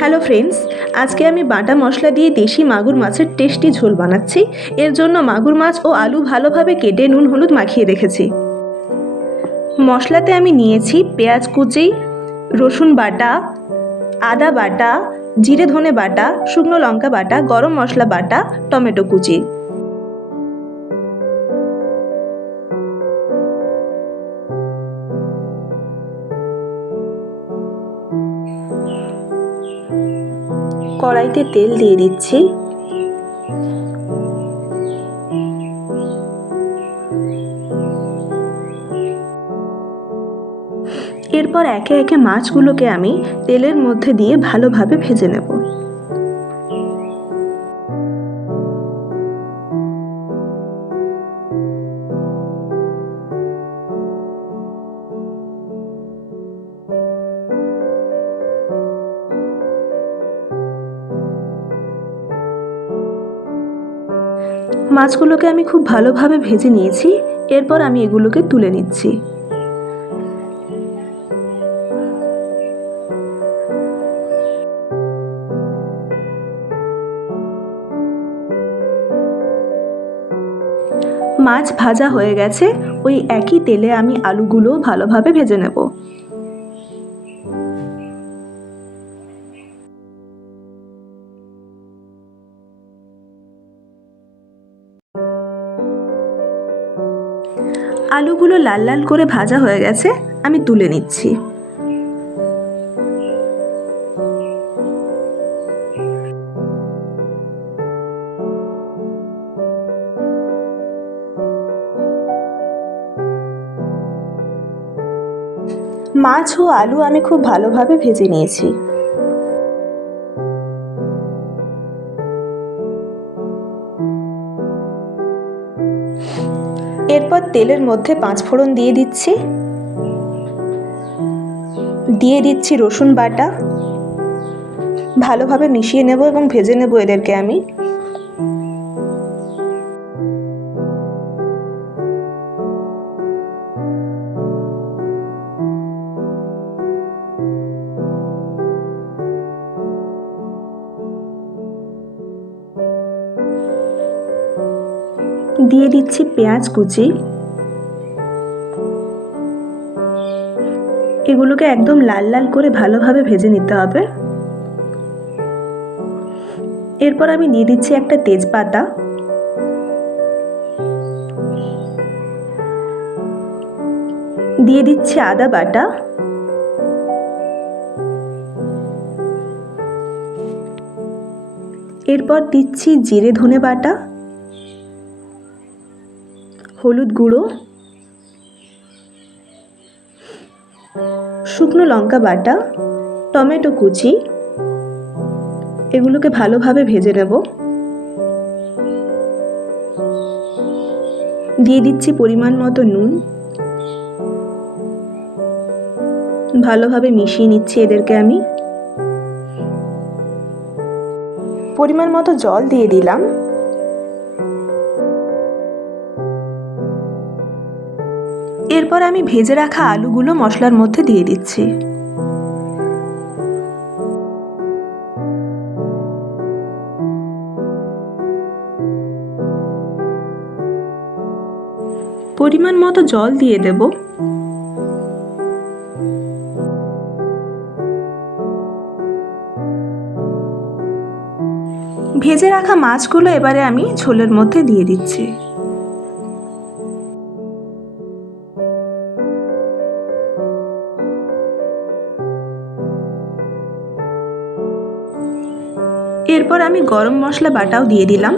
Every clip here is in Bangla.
হ্যালো ফ্রেন্ডস, আজকে আমি বাটা মশলা দিয়ে দেশি মাগুর মাছের টেস্টি ঝোল বানাচ্ছি। এর জন্য মাগুর মাছ ও আলু ভালোভাবে কেটে নুন হলুদ মাখিয়ে রেখেছি। মশলাতে আমি নিয়েছি পেঁয়াজ কুচি, রসুন বাটা, আদা বাটা, জিরে ধনে বাটা, শুকনো লঙ্কা বাটা, গরম মশলা বাটা, টমেটো কুচি। কড়াইতে তেল দিয়ে দিচ্ছি। এরপর একে একে মাছগুলোকে আমি তেলের মধ্যে দিয়ে ভালোভাবে ভেজে নেব। মাছগুলোকে আমি খুব ভালোভাবে ভেজে নিয়েছি। এরপর আমি এগুলোকে তুলে নিচ্ছি। মাছ ভাজা হয়ে গেছে, ওই একই তেলে আমি আলুগুলো ভালোভাবে ভেজে নেব। আলুগুলো লাল লাল করে ভাজা হয়ে গেছে, আমি তুলে নিচ্ছি। মাছ ও আলু আমি খুব ভালোভাবে ভেজে নিয়েছি। এরপর তেলের মধ্যে 5 ফোড়ন দিয়ে দিচ্ছি। দিয়ে দিচ্ছি রসুন বাটা। ভালোভাবে মিশিয়ে নেব এবং ভেজে নেব এদেরকে আমি। দিয়ে দিচ্ছি পেঁয়াজ কুচি। এগুলোকে একদম লাল লাল করে ভালোভাবে ভেজে নিতে হবে। এরপর আমি দিয়ে দিচ্ছি একটা তেজপাতা। দিয়ে দিচ্ছি আদা বাটা। এরপর দিচ্ছি জিরে ধনে বাটা, হলুদ গুঁড়ো, শুকনো লঙ্কা বাটা, টমেটো কুচি। এগুলোকে ভালোভাবে ভেজে নেব। দিয়ে দিচ্ছি পরিমাণ মতো নুন। ভালোভাবে মিশিয়ে নিচ্ছি এদেরকে আমি। পরিমাণ মতো জল দিয়ে দিলাম। এরপর আমি ভেজে রাখা আলুগুলো মশলার মধ্যে দিয়ে দিচ্ছি। পরিমাণ মতো জল দিয়ে দেব। ভেজে রাখা মাছগুলো এবারে আমি ঝোলের মধ্যে দিয়ে দিচ্ছি। এরপর আমি গরম মশলা বাটাও দিয়ে দিলাম।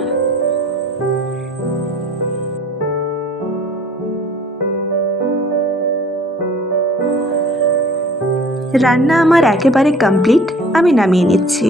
রান্না আমার একেবারে কমপ্লিট, আমি নামিয়ে নিচ্ছি।